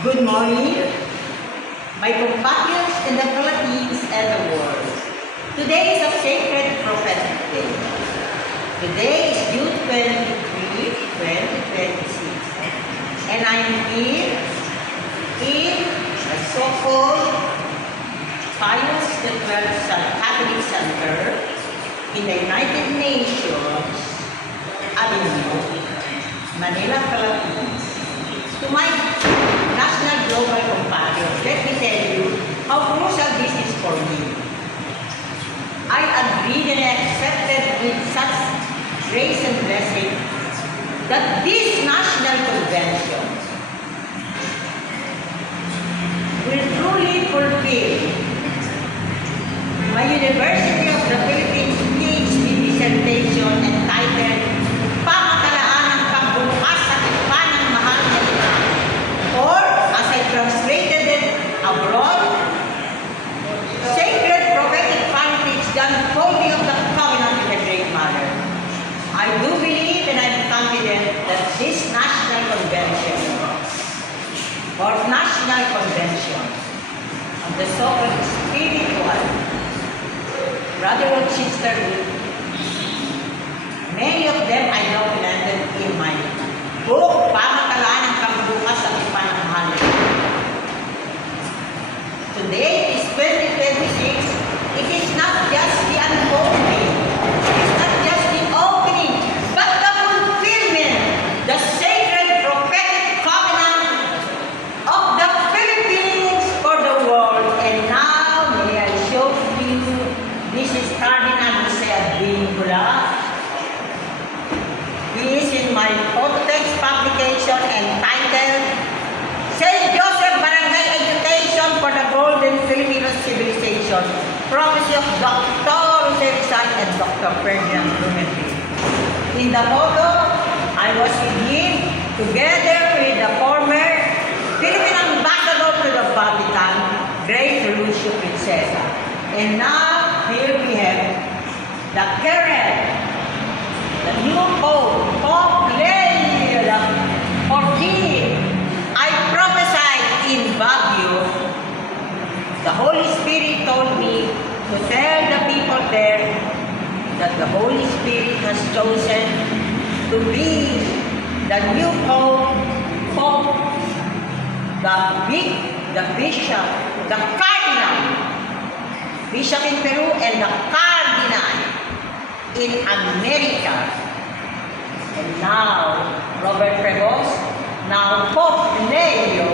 Good morning, my compatriots in the Philippines and the world. Today is a sacred prophetic day. Today is June 23, 2026. And I'm here in the so-called Pius XII Catholic Center in the United Nations, Avignon, Manila, Philippines. To my national global compatriots, let me tell you how crucial this is for me. I agreed and accepted with such grace and blessing that this national convention will truly fulfill my University of the Philippines PhD dissertation entitled Pamatalaan ng Pagbukas sa Tipan ng Mahal na Ina, or as I translated it abroad, Sacred Prophetic Politics, the unfolding of the covenant with the Great Mother. I do believe and I'm confident that this national convention, or national convention, of the so-called spiritual brotherhood, sisterhood, many of them I documented in my book, Pamatalaan ng Pagbukas sa Tipan ng Mahal na Ina. Today is 2026. It is not just the unfolding, it is not just the opening, but the fulfillment, the sacred prophetic covenant of the Philippines for the world. And now, may I show you, this is Cardinal Jose Advincula. He is in my photo text publication entitled St. Joseph Barangay Education for the Golden Filipino Civilization, Prophecy of Dr. Jose Rizal and Dr. Ferdinand Blumentritt. In the photo, I was with him together with the former Philippine Ambassador to the Vatican, Grace Lucio Princesa. And now, here we have the current, the new Pope, Pope Leo XIV. I prophesied in Baguio. The Holy Spirit told me to tell the people there that the Holy Spirit has chosen to be the new Pope, the Bishop, the Cardinal, Bishop in Peru and the Cardinal in America. And now, Robert Prevost, now Pope Leo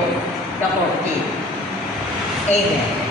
XIV. Amen.